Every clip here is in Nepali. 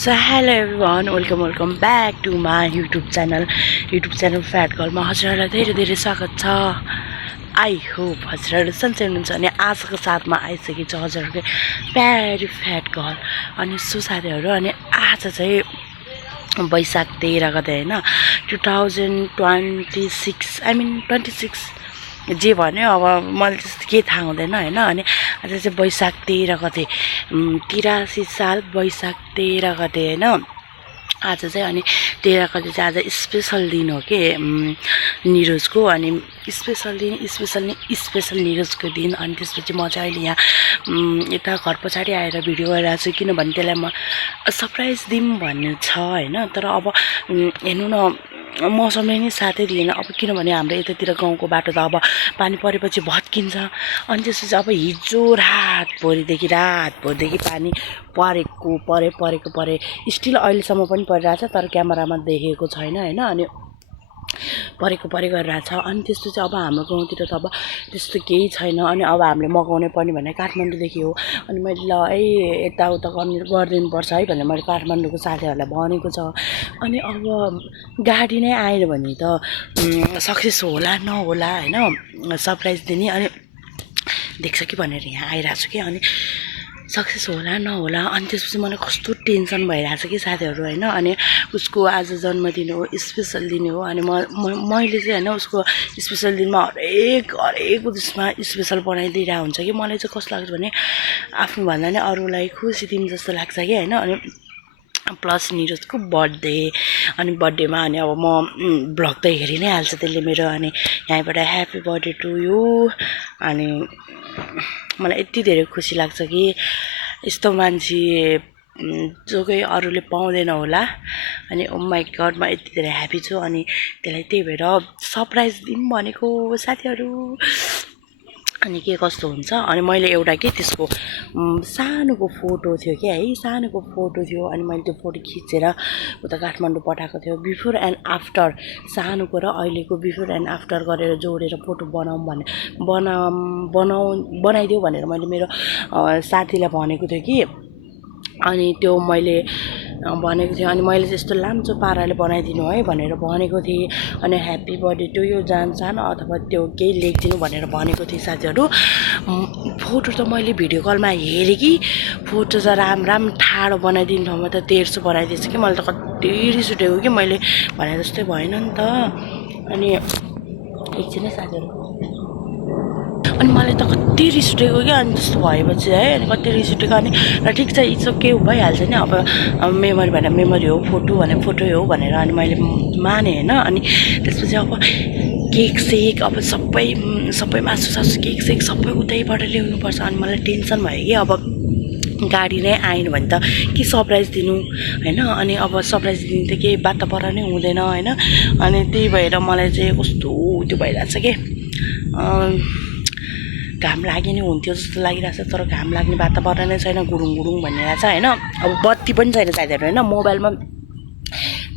So hello everyone, welcome back to my YouTube channel Fat Girl मा हजुरहरुलाई धेरै स्वागत छ। आई होप हजुरहरु सन्चै हुनुहुन्छ अनि आशाको साथमा आइसकेको छ हजुरहरुको प्यारी फ्याट गर्ल। अनि सो साथीहरु, अनि आज चाहिँ वैशाख 13 गते हैन 2026 26 जे भन्यो अब मलाई त्यस्तो के थाहा हुँदैन हैन। अनि आज चाहिँ वैशाख 13 गते 83 साल वैशाख 13 गते हैन। आज चाहिँ अनि 13 गते चाहिँ आज स्पेशल दिन हो के निरोजको। अनि स्पेशल निरोजको दिन। अनि त्यसपछि म चाहिँ अहिले यहाँ यता घर पछाडि आएर भिडियो गरिरहेको छु, किनभने त्यसलाई म सरप्राइज दिउँ भन्ने छ हैन। तर अब हेर्नु न, मौसमले नै साथै दिएन। अब किनभने हाम्रो यतातिर गाउँको बाटो त अब पानी परेपछि भत्किन्छ। अनि त्यसपछि अब हिजो रातभरिदेखि पानी परे स्टिल अहिलेसम्म पनि परिरहेछ, तर क्यामेरामा देखेको छैन हैन। अनि परेको गरिरहेछ। अनि त्यस्तो चाहिँ अब हाम्रो गाउँतिर त अब त्यस्तो केही छैन। अनि अब हामीले मगाउनै पर्ने भने काठमाडौँदेखि हो। अनि मैले ल है यताउता गरिदिनुपर्छ है भनेर मैले काठमाडौँको साथीहरूलाई भनेको छ। अनि अब गाडी नै आएन भने त सक्सेस होला नहोला हैन सरप्राइज दिने। अनि देख्छ कि भनेर यहाँ आइरहेको छु कि, अनि सक्सेस होला नहोला। अनि त्यसपछि मलाई कस्तो टेन्सन भइरहेछ कि साथीहरू हैन। अनि उसको आज जन्मदिन हो, स्पेशल दिन हो। अनि मैले चाहिँ हैन उसको स्पेशल दिनमा हरेक उसमा स्पेशल बनाइदिइरहेको हुन्छ कि मलाई चाहिँ कस्तो लाग्छ भने आफ्नो भन्दा नि अरूलाई खुसी दिउँ जस्तो लाग्छ कि हैन। अनि प्लस निरोजको बर्थडे, अनि बर्थडेमा अनि अब म ब्लग त हेरि नै हाल्छ त्यसले मेरो। अनि यहाँबाट ह्याप्पी बर्थडे टु यु। अनि मलाई यति धेरै खुसी लाग्छ कि यस्तो मान्छे जो कोही अरूले पाउँदैन होला। अनि ओ माई गड, म यति धेरै ह्याप्पी छु। अनि त्यसलाई त्यही भएर सरप्राइज दिउँ भनेको साथीहरू। अनि के कस्तो हुन्छ। अनि मैले एउटा के त्यसको सानोको फोटो थियो कि है, सानोको फोटो थियो। अनि मैले त्यो फोटो खिचेर उता काठमाडौँ पठाएको थियो, बिफोर एन्ड आफ्टर सानोको र अहिलेको बिफोर एन्ड आफ्टर गरेर जोडेर फोटो बनाइदियो भनेर मैले मेरो साथीलाई भनेको थियो कि। अनि त्यो मैले भनेको थिएँ। अनि मैले त्यस्तो लाम्चो पाराले बनाइदिनु है भनेर भनेको थिएँ। अनि ह्याप्पी बर्थडे टु यु जान्छन् अथवा त्यो केही लेखिदिनु भनेर भनेको थिएँ साथीहरू। फोटो त मैले भिडियो कलमा हेरेँ कि फोटो त राम ठाडो बनाइदिनु ठाउँमा त 150 बनाइदिएछ कि। मैले त कति रिस उठेको कि मैले भने जस्तै भएन नि त। अनि एकछिन है साथीहरू, अनि मलाई त कति रिस उठेको क्या। अनि त्यस्तो भएपछि है, अनि कति रिस उठेको। अनि र ठिक छ, इट्स ओके भइहाल्छ नि। अब मेमोरी भने मेमोरी हो, फोटो भने फोटो हो भनेर अनि मैले माने होइन। अनि त्यसपछि अब केक सेक अब सबै मासु सासु केक सेक सबै उतैबाट ल्याउनुपर्छ। अनि मलाई टेन्सन भयो कि अब गाडी नै आएन भने त के सरप्राइज दिनु हैन। अनि अब सरप्राइज दिनु त केही बात नै हुँदैन हैन। अनि त्यही भएर मलाई चाहिँ कस्तो त्यो भइरहेछ कि घाम लागे नि हुन्थ्यो जस्तो लागिरहेछ, तर घाम लाग्ने वातावरण नै छैन, गुरुङ भनिरहेछ हैन। अब बत्ती पनि छैन साथीहरू हैन, मोबाइलमा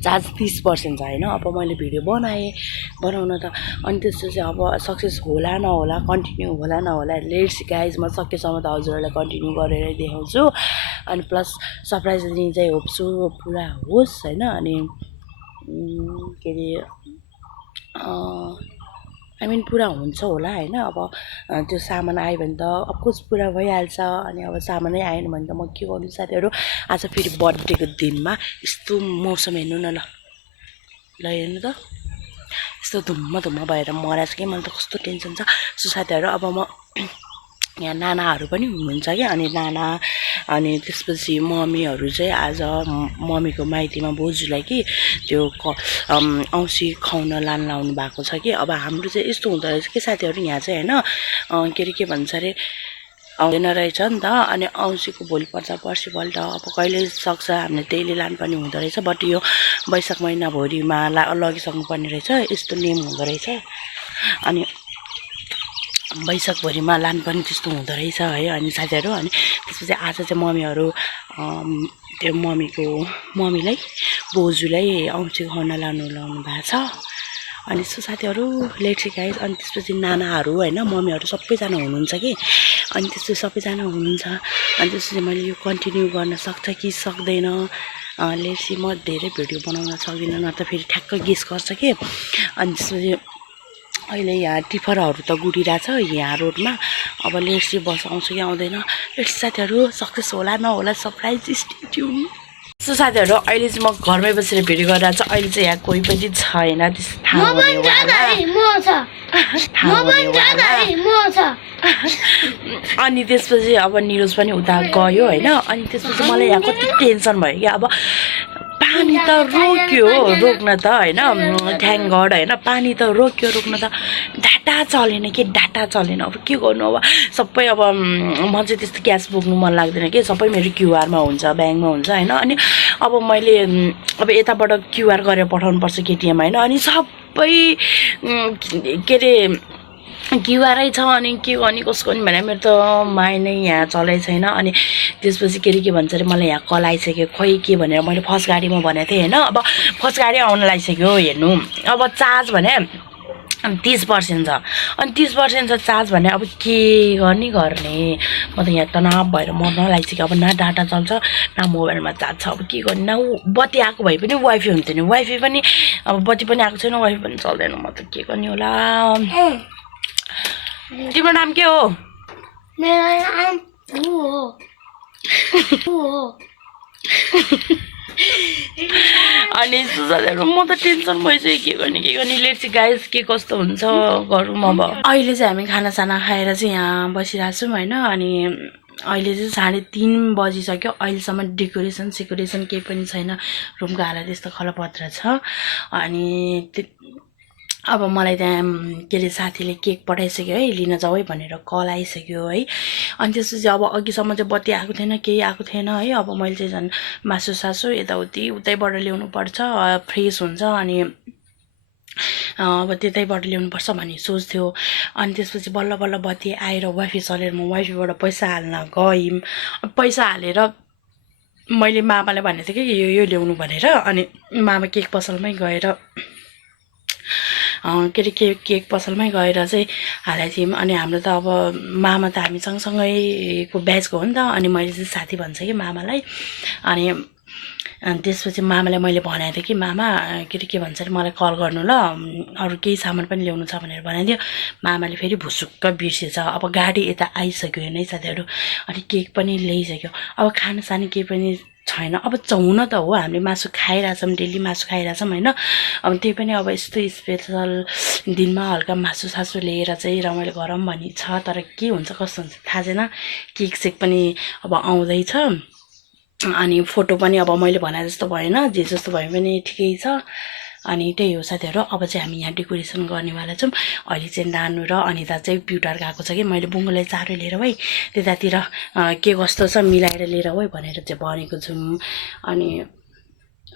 चार्ज 30% छ हैन। अब मैले भिडियो बनाउन त। अनि त्यसपछि अब सक्सेस होला नहोला, कन्टिन्यू होला नहोला, लेट्स गाइज म सकेसम्म त हजुरहरूलाई कन्टिन्यू गरेर देखाउँछु। अनि प्लस सरप्राइज दिन चाहिँ होप्छु पुरा होस् हैन। अनि के अरे पुरा हुन्छ होला हैन। अब त्यो सामान आयो भने त अफकोर्स पुरा भइहाल्छ। अनि अब सामानै आएन भने त म के गर्नु साथीहरू। आज फेरि बर्थडेको दिनमा यस्तो मौसम हेर्नु न, ल हेर्नु त, यस्तो धुम्म भएर मरेछ कि। मलाई त कस्तो टेन्सन छ। सो साथीहरू, अब म यहाँ नानाहरू पनि हुनुहुन्छ क्या। अनि नाना अनि त्यसपछि मम्मीहरू चाहिँ आज मम्मीको माइतीमा बोजूलाई कि त्यो औँसी खुवाउन लाउनु भएको छ कि। अब हाम्रो चाहिँ यस्तो हुँदो रहेछ कि साथीहरू, यहाँ चाहिँ होइन के भन्छ अरे आउँदैन रहेछ नि त। अनि औँसीको भोलिपल्ट पर्सिपल्ट अब कहिले सक्छ हामीले त्यहीले लानुपर्ने हुँदो रहेछ। बट यो वैशाख महिनाभरिमा लगिसक्नुपर्ने रहेछ, यस्तो नियम हुँदो रहेछ। अनि वैशाखभरिमा लानुपर्ने त्यस्तो हुँदो रहेछ है। अनि साथीहरू, अनि त्यसपछि आज चाहिँ मम्मीहरू त्यो मम्मीलाई बोजूलाई औँसी खुवाउन लाउनु भएको छ। अनि सो साथीहरू लेट्स गाइस। अनि त्यसपछि नानाहरू होइन मम्मीहरू सबैजना हुनुहुन्छ कि अनि त्यसपछि सबैजना हुनुहुन्छ अनि त्यसपछि मैले यो कन्टिन्यू गर्न सक्छ कि सक्दैन लेट्सी म धेरै भिडियो बनाउन सक्दिनँ न त फेरि ठ्याक्क गेस गर्छ कि अनि त्यसपछि अहिले यहाँ टिफरहरू त गुडिरहेछ यहाँ रोडमा अब लेट्सी बस आउँछ कि आउँदैन लेट्स साथीहरू सक्सेस होला नहोला सरप्राइज स्टे ट्युन। सो साथीहरू अहिले चाहिँ म घरमै बसेर भिडियो गरिरहेको छु अहिले चाहिँ यहाँ कोही पनि छैन त्यस्तो थाहा अनि त्यसपछि अब निरोज पनि उता गयो होइन अनि त्यसपछि मलाई यहाँ कति टेन्सन भयो कि अब पानी त रोक्यो रोक्न त होइन थ्याङ्क गड होइन पानी त रोक्यो रोक्न त डाटा चलेन कि डाटा चलेन अब के गर्नु अब सबै अब म चाहिँ त्यस्तो क्यास बोक्नु मन लाग्दैन कि सबै मेरो क्युआरमा हुन्छ ब्याङ्कमा हुन्छ होइन अनि अब मैले अब यताबाट क्युआर गरेर पठाउनु पर्छ केटिएम होइन अनि सबै के अरे क्युआरै छ अनि के गर्ने कसको नि भने मेरो त माइ नै यहाँ चलाइ छैन अनि त्यसपछि के भन्छ अरे मलाई यहाँ कल आइसक्यो खोइ के भनेर मैले फर्स्ट गाडीमा भनेको थिएँ होइन अब फर्स्ट गाडी आउन लागिसक्यो हेर्नु अब चार्ज भने 30% छ अनि 30% छ चार्ज भने अब के गर्ने म त यहाँ तनाव भएर मर्न लागिसक्यो अब न डाटा चल्छ न मोबाइलमा चार्ज छ अब के गर्ने न बत्ती आएको भए पनि वाइफाई हुन्थ्यो नि वाइफाई पनि अब बत्ती पनि आएको छैन वाइफाई पनि चल्दैन म त के गर्ने होला। तिम्रो नाम के हो? मेरो नाम अनि सुजाहरू म त टेन्सन भइसक्यो के गर्ने लेट्स गाइस के कस्तो हुन्छ गरौँ अब। अहिले चाहिँ हामी खानासाना खाएर चाहिँ यहाँ बसिरहेको छौँ होइन अनि अहिले चाहिँ 3:30 बजिसक्यो अहिलेसम्म डेकोरेसन केही पनि छैन रुमको हालत यस्तो खलपत्र छ अनि अब मलाई त्यहाँ के अरे साथीले केक पठाइसक्यो है लिन जाऊ है भनेर कल आइसक्यो है अनि त्यसपछि अब अघिसम्म चाहिँ बत्ती आएको थिएन केही आएको थिएन है अब मैले चाहिँ झन् मासु उतैबाट ल्याउनु पर्छ फ्रेस हुन्छ अनि अब त्यतैबाट ल्याउनुपर्छ भन्ने सोच्थ्यो अनि त्यसपछि बल्ल बल्ल बत्ती आएर वाइफाई चलेर म वाइफाईबाट पैसा हाल्न गयौँ पैसा हालेर मैले मामालाई भनेको थिएँ कि यो ल्याउनु भनेर अनि मामा केक पसलमै गएर के अरे केक पसलमै गएर चाहिँ हालेको थियौँ अनि हाम्रो त अब मामा त हामी सँगसँगैको ब्याचको हो नि त अनि मैले चाहिँ साथी भन्छ कि मामालाई अनि त्यसपछि मामालाई मैले भनेको थिएँ कि मामा के भन्छ अरे मलाई कल गर्नु ल अरू केही सामान पनि ल्याउनु छ भनेर भनेको थियो मामाले फेरि भुसुक्क बिर्सेछ अब गाडी यता आइसक्यो नै साथीहरू अनि केक पनि ल्याइसक्यो अब खानासाना केही पनि छैन अब हुन त हो हामीले मासु खाइरहेछौँ डेली मासु खाइरहेछौँ होइन अब त्यही पनि अब यस्तो स्पेसल दिनमा हल्का मासु सासु लिएर चाहिँ रमाइलो गरौँ भन्ने छ तर के हुन्छ कस्तो हुन्छ थाहा छैन केक सेक पनि अब आउँदैछ अनि फोटो पनि अब मैले भने जस्तो भएन जे जस्तो भए पनि ठिकै छ अनि त्यही हो साथीहरू अब चाहिँ हामी यहाँ डेकोरेसन गर्नेवाला छौँ अहिले चाहिँ नानु र अनिता चाहिँ प्युटार गएको छ कि मैले बुङ्गोलाई चारो लिएर है त्यतातिर के कस्तो छ मिलाएर लिएर है भनेर चाहिँ भनेको छु अनि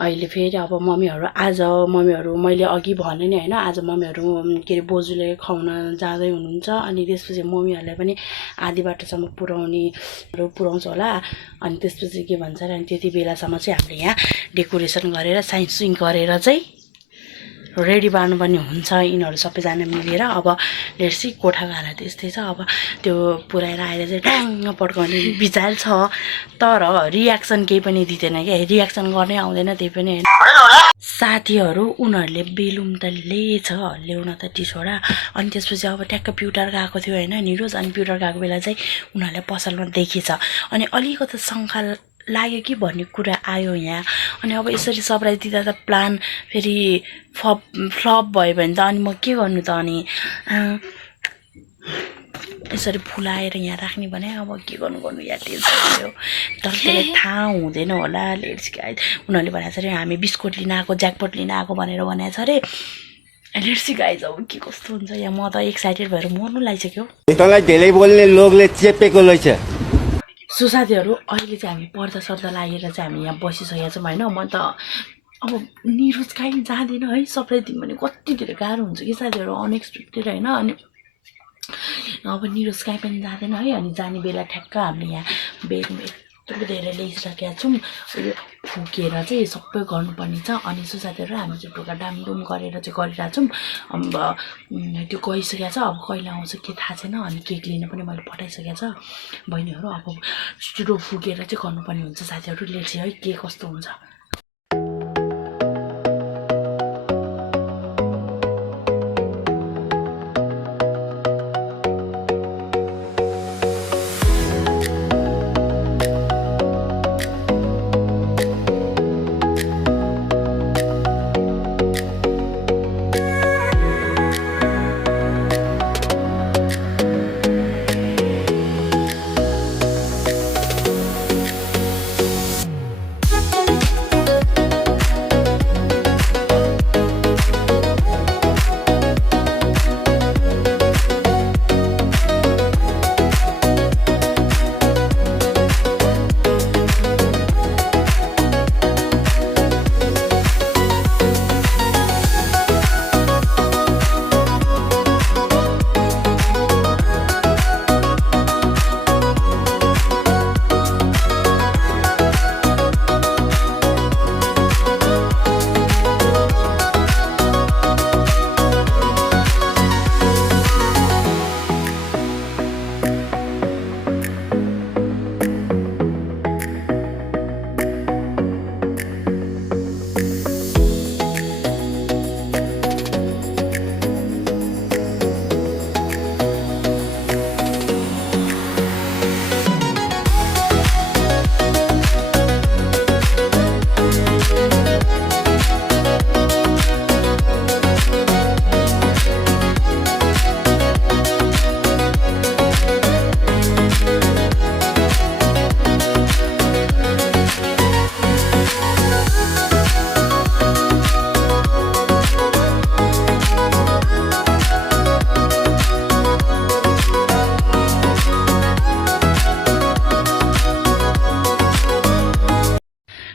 अहिले फेरि अब मम्मीहरू मैले अघि भने नि होइन आज मम्मीहरू के अरे बोजूले खुवाउन जाँदै हुनुहुन्छ अनि त्यसपछि मम्मीहरूलाई पनि आधी बाटोसम्म पुर्याउँछ होला अनि त्यसपछि के भन्छ अनि त्यति बेलासम्म चाहिँ हामीले यहाँ डेकोरेसन गरेर साइन्सिङ गरेर चाहिँ रेडी पार्नुपर्ने हुन्छ यिनीहरू सबैजना मिलेर अब लेट्सी कोठाको हालत यस्तै छ अब त्यो पुऱ्याएर आएर चाहिँ ट्याङ्ग पड्काउने विचार छ तर रियाक्सन केही पनि दिँदैन क्या रियाक्सन गर्नै आउँदैन त्यही पनि होइन साथीहरू उनीहरूले बेलुन त ल्याएछ ल्याउन त टिसवटा अनि त्यसपछि अब ट्याक्क प्युटार गएको थियो होइन निरोज अनि प्युटार गएको बेला चाहिँ उनीहरूले पसलमा देखेछ अनि अलिकति शङ्का लाग्यो कि भन्ने कुरा आयो यहाँ अनि अब यसरी सरप्राइज दिँदा त प्लान फेरि फ्लप भयो भने त अनि म के गर्नु त अनि यसरी फुलाएर यहाँ राख्ने भने अब के गर्नु यहाँ टेन्सन भयो तर त्यसलाई थाहा हुँदैन होला लेट्स गाइस उनीहरूले भनेको छ अरे हामी बिस्कुट लिन आएको ज्याकपट लिन आएको भनेर भनेको छ अरे लेट्स गाइस अब के कस्तो हुन्छ यहाँ म त एक्साइटेड भएर मर्नु लागिसक्यो तँलाई धेरै बोल्ने लोगले चेपेको रहेछ सो साथीहरू अहिले चाहिँ हामी पर्दा सर्दा लागेर चाहिँ हामी यहाँ बसिसकेका छौँ होइन म त अब निरोज कहीँ जाँदैन है सरप्राइज दिउँ भने कति धेरै गाह्रो हुन्छ कि साथीहरू अनएक्सपेक्टेड होइन अनि अब निरोज कहीँ पनि जाँदैन है अनि जाने बेला ठ्याक्क हामीले यहाँ यत्रो धेरै ल्याइसकेका छौँ उयो फुकेर चाहिँ सबै गर्नुपर्ने छ अनि सो साथीहरू हामी चाहिँ ढोका डामडुम गरेर चाहिँ गरिरहेको छौँ अब त्यो गइसकेको छ अब कहिले आउँछ के थाहा छैन अनि केक लिन पनि मैले पठाइसकेको छ बहिनीहरू अब छिटो फुकेर चाहिँ गर्नुपर्ने हुन्छ साथीहरू लेट्स है के कस्तो हुन्छ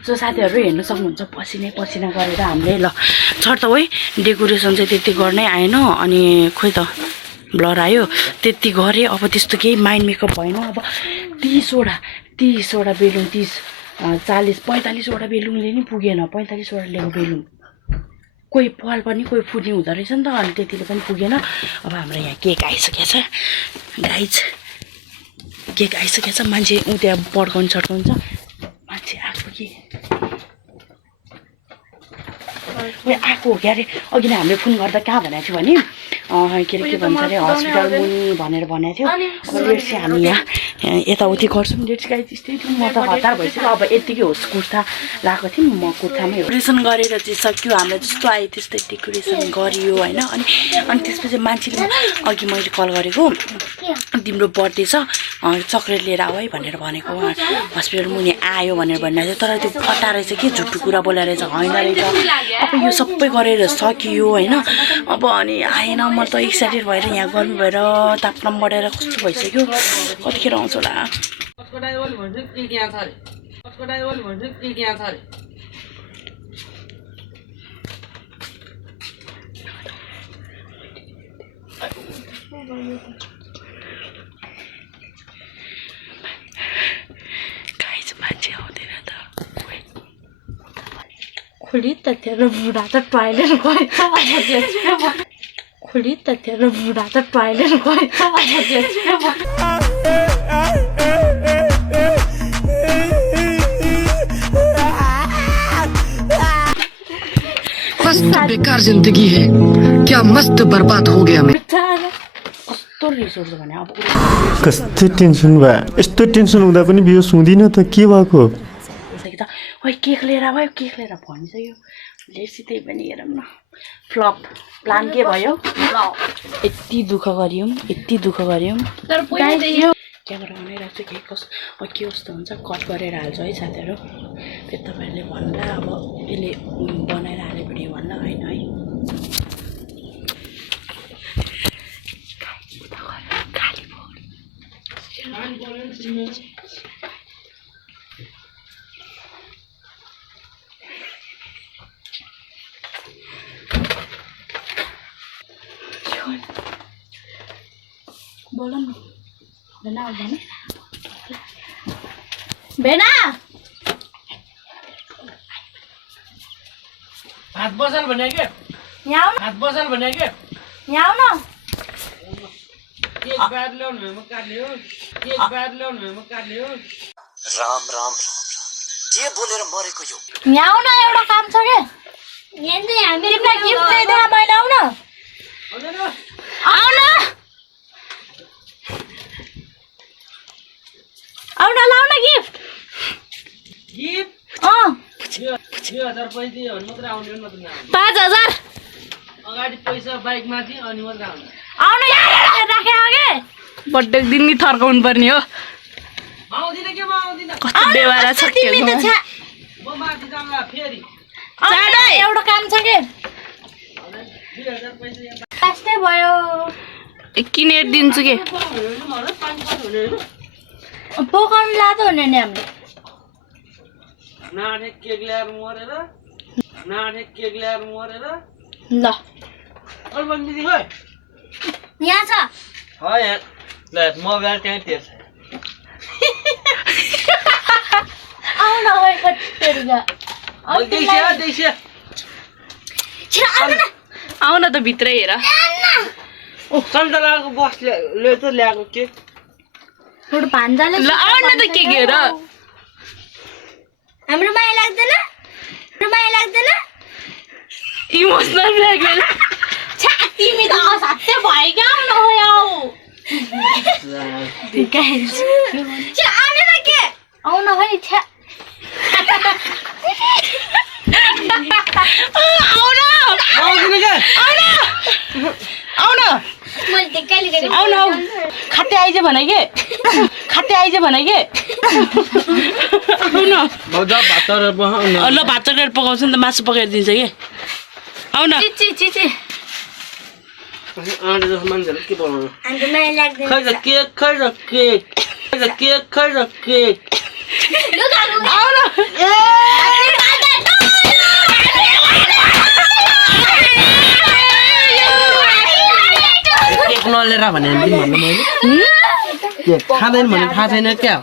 सो साथीहरू हेर्नु सक्नुहुन्छ पसिना गरेर हामीले ल छर त है डेकोरेसन चाहिँ त्यति गर्नै आएन अनि खोइ त ब्लर आयो त्यति गरेँ अब त्यस्तो केही माइन्ड मेकअप भएन अब 30वटा बेलुन 40-45वटा बेलुनले नि पुगेन 45वटा ल्याएको बेलुन कोही पाल पनि कोही फुट्ने हुँदो रहेछ नि त अनि त्यतिले पनि पुगेन अब हाम्रो यहाँ केक आइसकेको छ गाइज केक आइसकेको छ मान्छे ऊ त्यहाँ पड्काउनु सड्काउँछ मान्छे आएको कि आएको हो क्या अरे अघि नै हामीले फोन गर्दा कहाँ भनेको थियो भने के अरे के भन्छ अरे हस्पिटल मुनि भनेर भनेको थियो अब लेट्स चाहिँ हामी यहाँ यताउति गर्छौँ लेट्स गाइज त्यस्तै थियो म त हतार भइसक्यो अब यत्तिकै होस् कुर्ता लगाएको थिएँ म कुर्तामै डेकोरेसन गरेर चाहिँ सक्यो हामीलाई जस्तो आयो त्यस्तै डेकोरेसन गरियो होइन अनि त्यसपछि मान्छेले अघि मैले कल गरेको तिम्रो बर्थडे छ चक्लेट लिएर आऊ है भनेर भनेको हस्पिटल मुनि आयो भनेर भनिरहेको थियो तर त्यो फटा रहेछ के झुट्टो कुरा बोलेर रहेछ होइन रहेछ अब यो सबै गरेर सकियो होइन अब अनि आएन म त एक्साइटेड भएर यहाँ गर्नु भएर तापक्रम बढेर कस्तो भइसक्यो कतिखेर आउँछ होला मान्छे आउँदैन त खुली त तेरो बुढा त टोइलेट गएछ खुली त तेरो बुढा त टोइलेट गएछ मस्त बेकार जिंदगी है क्या मस्त बर्बाद हो गया मैं कस्तो रिस उठ्छ भने अब कस्तो टेन्सन भयो यस्तो टेन्सन हुँदा पनि बियो सुँदिन त के भएको त ओइ केक लिएर भयो केक लिएर भनिसक्यो लेट्सी त्यही पनि हेरौँ न फ्लप प्लान के भयो यति दुःख गरियौँ क्यामेरा बनाइरहेको छु के कस्तो हुन्छ कट गरेर हाल्छ है साथीहरू फेरि तपाईँहरूले भन्ला अब यसले बनाएर हाल्यो भिडियो भन्ला होइन है बोल न भेना हात बसाल भने के यहाँ आउन हात बसाल भने के यहाँ आउन केक ब्याड ल्याउनु भने म काट्ने हो केक ब्याड ल्याउनु भने म काट्ने हो राम राम राम राम के बोलेर मरेको यो यहाँ आउन एउटा काम छ के तिमीलाई गिफ्ट ल्याइदिएर मैले आउन आउन आउन लाउन गिफ्ट गिफ्ट अँ 2000 पैसा दियो भने मात्रै आउने हो नत्र नआउने 5000 अगाडि पैसा बाइकमा थियो अनि मात्रै आउने आउन यहाँ राखे अगे बर्थडे दिन नि थर्काउनु पर्ने हो आउँदिन के म आउँदिन कस्तो बेवारा छ के तिमी त छ्या म माथि जाउँला फेरि चाँडै एउटा काम छ के 2000 पैसा यहाँ लास्टै भयो किनेर दिन्छु के पोकाउनु लाँदो हुने नि हामीले नाठे केक ल्याएर मरेर नाठे केक ल्याएर मरेर ल अल बन्दिदी खोइ यहाँ छ हो यहाँ ल मोबाइल त्यहाँ तेर्छ आउन गए कतिगा देखिया आउन त भित्रै हेर सन्तलाको बस ले त ल्याएको केक एउटा भान्जाले ल आउन त के हेर हाम्रो माया लाग्दैन इमोसनल ब्ल्याकमेल छ्या तिमी त असाध्यै भयो क्या आउन हो याउ छ्या आउन न के आउन है छ्या आउन मैले देखाइले गरे आउन खाते आइज भने के आउन मजा भातर बहाउन ल भात चक्रेर पकाउँछु नि त मासु पकाएर दिन्छ कि आउन चिची आँटे जस्तो मान्छेले के बनाउनु हाम्रो माया लाग्दैन खै त केक आउन केक नलिएर भने भन्नु मैले केक खाँदैन भने थाहा छैन क्या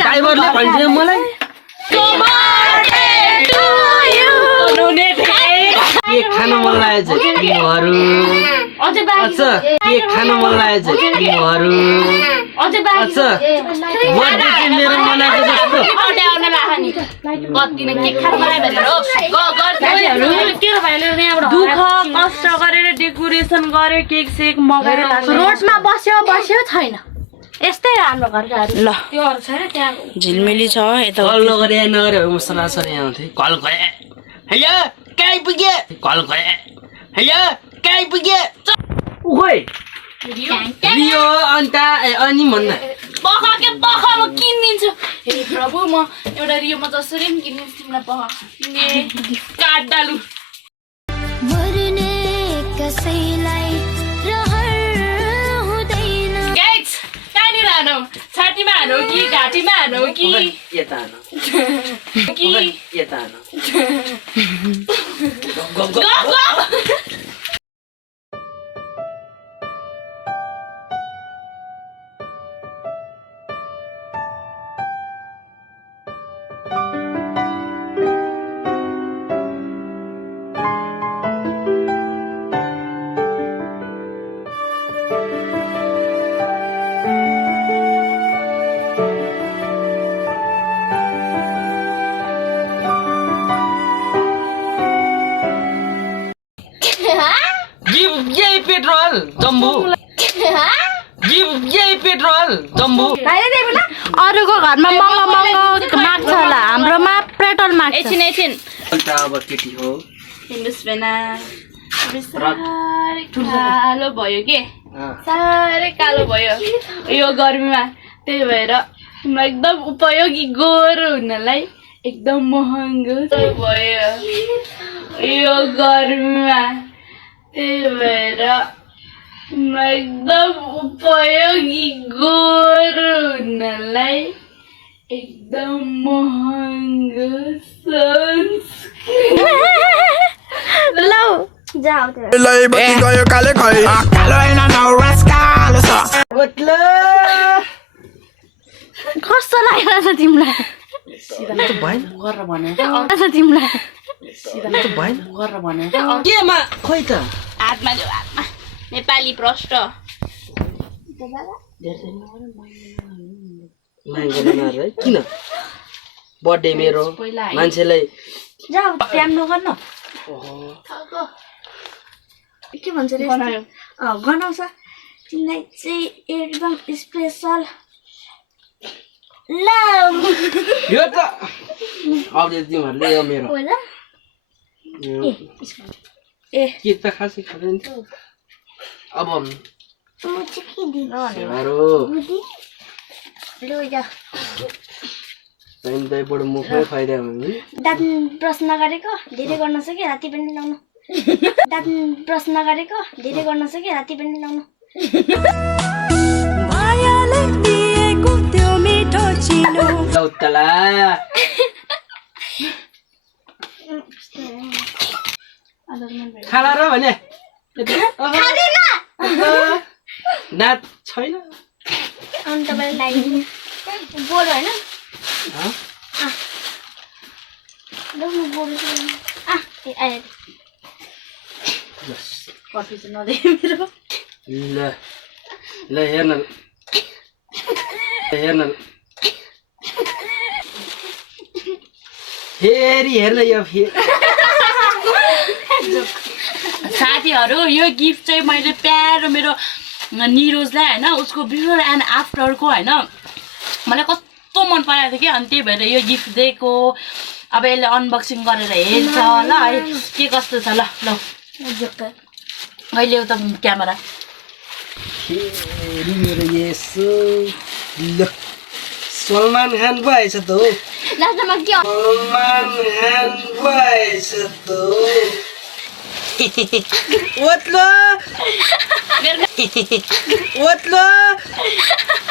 ड्राइभरले भन्छ मलाई केक खान मन लागेको छ तिमीहरू अझै बाँकी अच्छा केक खान मन लागेको छ तिमीहरू अझै बाँकी अच्छा बर्थडे चाहिँ मेरो मनाएको जस्तो आउन राख नि कति न के खानु बनायो भनेर हो के भयो यहाँबाट दुःख कष्ट गरेर डेकोरेसन गरे केक सेक मगाएर रोडमा बस्यो छैन यस्तै हाम्रो घरकाहरू ल त्योहरू छैन त्यहाँ झिलमिली छ यता कल नगरे म सरासरी आउँथेँ कल गरे हेलो कहीँ पुगे कल गरे हेलो कहीँ पुगे खोइ रियो अन्त अनि भन्दा पख म किनिदिन्छु हे प्रभु म एउटा रियोमा जसरी पनि किनिदिन्छु तिमीलाई पख काट डालु मर्ने कसैलाई रहर हुँदैन गाइस कहाँनिर हानौ छातीमा हानौ कि घाँटीमा हानौ कि यता हान कि यता हान गफ यही पेट्रोल जम्बू यही पेट्रोल जम्बू अरूको घरमा महँगो माग्छ होला हाम्रोमा पेट्रोल माग्छ एकछिन अन्त अब केटी हो साह्रै कालो भयो के साह्रै कालो भयो यो गर्मीमा त्यही भएर एकदम उपयोगी गोरो हुनलाई एकदम महँगो भयो यो गर्मीमा त्यही भएर एकदम उपयोगी गोरो हुनलाई एकदम महँगो जाऊ Lay, but you got your calico. ओत्ला कस्तो लागेको छ तिमीलाई भएन गरेर भने तिमीलाई भएन गरेर भने केमा खोइ त हातमा ल्याऊ हातमा नेपाली प्रष्ट है किन बर्थडे मेरो मान्छेलाई जाऊ टाइम नगर्न के भन्छ रे गनाउँछ तिमीलाई चाहिँ एकदम स्पेसल लभ यो त अब तिमीहरूले यो मेरो ए के त खासै खाँदैन थियो अब दहीबाट मुखमै खुवाइदियो भने दाँत ब्रस नगरेको धेरै गर्न सक्यो राति पनि लाउनु दाँत ब्रस नगरेको धेरै गर्न सक्यो राति पनि लाउनु मायाले दिएको त्यो मिठो चिनो लौतला खाला र भने दाँत छैन अनि तपाईँलाई लगाइदिनु बोल्यो होइन ल म बोल्छु आयो कफी चाहिँ नदिए मेरो ल ल हेर्न हेर्न फेरि हेर्न यो साथीहरू यो गिफ्ट चाहिँ मैले प्यारो मेरो निरोजलाई होइन उसको बिफोर एन्ड आफ्टरको होइन मलाई कस्तो मन परेको थियो कि अनि त्यही भएर यो गिफ्ट दिएको अब यसले अनबक्सिङ गरेर हेर्छ ल है के कस्तो छ ल ल अहिले एउटा क्यामेरा फेरि मेरो यसो ल सलमान खान पो आएछ त हो लास्टमा के सलमान खान पो आएछ त हो ओत्लो ओत्लो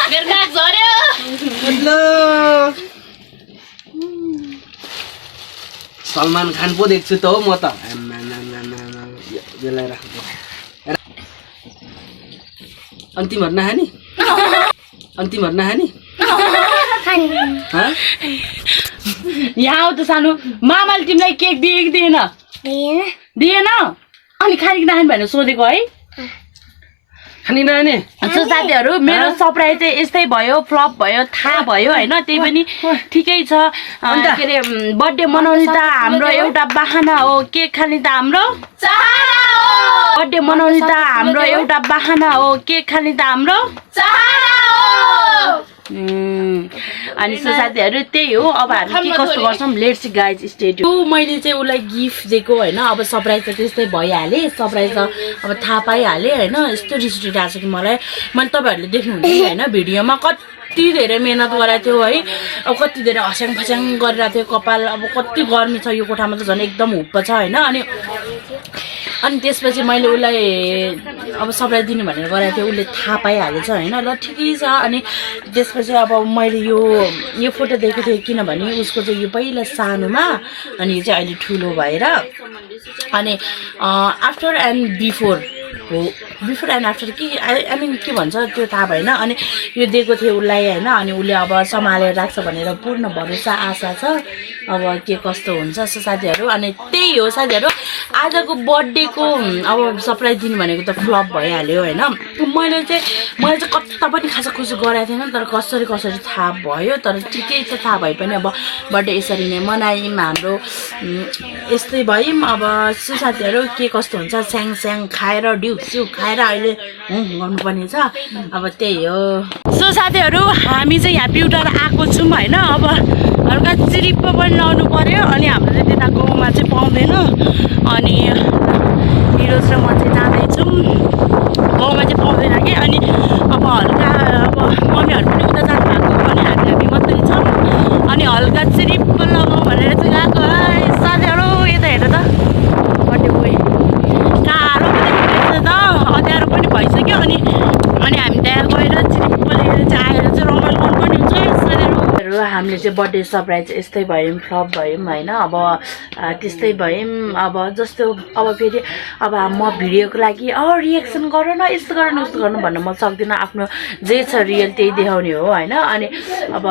मेरो काग झर्यो ओत्लो सलमान खान पो देख्छु त हो म त यसलाई राख्नु अन्तिमहरू नखाने अन्तिमहरू नखाने यहाँ आऊ त सानो मामाले तिमीलाई केक दिए कि दिएन दिएन अनि खाने कि नखाने भनेर सोधेको है खाने नखाने सो साथीहरू मेरो सरप्राइज चाहिँ यस्तै भयो फ्लप भयो थाहा भयो होइन त्यही पनि ठिकै छ के अरे बर्थडे मनाउने त हाम्रो एउटा बाहना हो केक खाने त हाम्रो बर्थडे मनाउने त हाम्रो एउटा बाहना हो केक खाने त हाम्रो अनि सो साथीहरू त्यही हो अब हामी के कस्तो गर्छौँ लेट्स गाइज स्टेट मैले चाहिँ उसलाई गिफ्ट दिएको होइन अब सरप्राइज त त्यस्तै भइहालेँ सरप्राइज त अब थाहा पाइहालेँ होइन यस्तो रिस उठिरहेको छ कि मलाई मैले तपाईँहरूले देख्नुहुन्थ्यो होइन भिडियोमा कति धेरै मिहिनेत गराएको थियो है अब कति धेरै हस्याङ फस्याङ गरिरहेको थियो कपाल अब कति गर्मी छ यो कोठामा त झन् एकदम हुप्प छ होइन अनि त्यसपछि मैले उसलाई अब सरप्राइज दिनु भनेर गराएको थिएँ उसले थाहा पाइहालेछ होइन ल ठिकै छ अनि त्यसपछि अब मैले यो फोटो दिएको थिएँ किनभने उसको चाहिँ यो पहिला सानोमा अनि यो चाहिँ अहिले ठुलो भएर अनि आफ्टर एन्ड बिफोर हो बिफोर एन्ड आफ्टर कि आई मिन के भन्छ त्यो थाहा भएन अनि यो दिएको थियो उसलाई होइन अनि उसले अब सम्हालेर राख्छ भनेर पूर्ण भरोसा आशा छ अब के कस्तो हुन्छ सो साथीहरू अनि त्यही हो साथीहरू आजको बर्थडेको अब सरप्राइज दिनु भनेको त फ्लप भइहाल्यो होइन मैले चाहिँ कता पनि खासा खुसी गराएको थिएन तर कसरी थाहा भयो तर ठिकै छ थाहा भए पनि अब बर्थडे यसरी नै मनायौँ हाम्रो यस्तै भयौँ अब सो साथीहरू के कस्तो हुन्छ स्याङ खाएर डिउसिउ खाएर अहिले गर्नुपर्ने छ अब त्यही हो सो साथीहरू हामी चाहिँ यहाँ प्युटर आएको छौँ होइन अब हल्का चिरिप्प पनि लाउनु पर्यो अनि हाम्रो चाहिँ त्यता गाउँमा चाहिँ पाउँदैन अनि निरोज र म चाहिँ जाँदैछौँ गाउँमा चाहिँ पाउँदैन कि अनि अब हल्का अब मम्मीहरू पनि उता जानुभएको अनि हामी मात्रै छौँ अनि हल्का चिरिप्प लगाउँ भनेर चाहिँ गएको है साथीहरू यता हेर त बर्थडे बोय कालो पनि त अँध्यारो पनि भइसक्यो अनि हामी त्यहाँ गएर चिरिप्प लिएर चाहिँ आएर चाहिँ रमाइलो गर्नुपर्ने हुन्छ है साथीहरू साथीहरू हामीले चाहिँ बर्थडे सरप्राइज यस्तै भयौँ फ्लप भयौँ होइन अब त्यस्तै भयौँ अब जस्तो अब फेरि अब म भिडियोको लागि रिएक्सन गर न यस्तो गर न उस्तो गर्नु भन्न म सक्दिनँ आफ्नो जे छ रियल त्यही देखाउने हो होइन अनि अब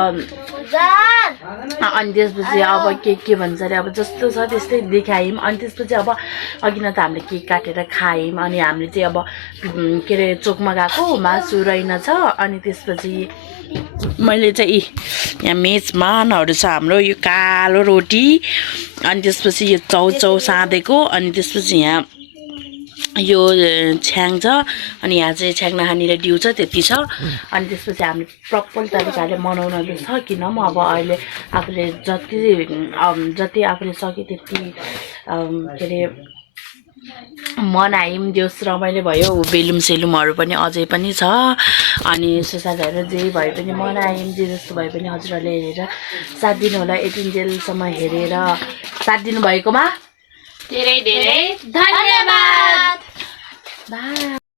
अनि त्यसपछि अब के भन्छ अरे अब जस्तो छ त्यस्तै देखायौँ अनि त्यसपछि अब अघि न त हामीले केक काटेर खायौँ अनि हामीले चाहिँ अब के अरे चोकमा गएको मासु रहेनछ अनि त्यसपछि मैले चाहिँ यहाँ मेजमानहरू छ हाम्रो यो कालो रोटी अनि त्यसपछि यो चाउचाउ साँधेको अनि त्यसपछि यहाँ यो छ्याङ छ अनि यहाँ चाहिँ छ्याङ नखानेले डिउ छ त्यति छ अनि त्यसपछि हामीले प्रपर तरिकाले मनाउन त सकिनँ म अब अहिले आफूले जति आफूले सके त्यति के अरे मनायौँ देउस रमाइलो भयो बेलुम सेलुमहरू पनि अझै पनि छ अनि सुसाइडहरू जे भए पनि मनायौँ जे जस्तो भए पनि हजुरहरूले हेरेर साथ दिनु होला 18 जेलसम्म हेरेर साथ दिनुभएकोमा धेरै धेरै धन्यवाद। बाई।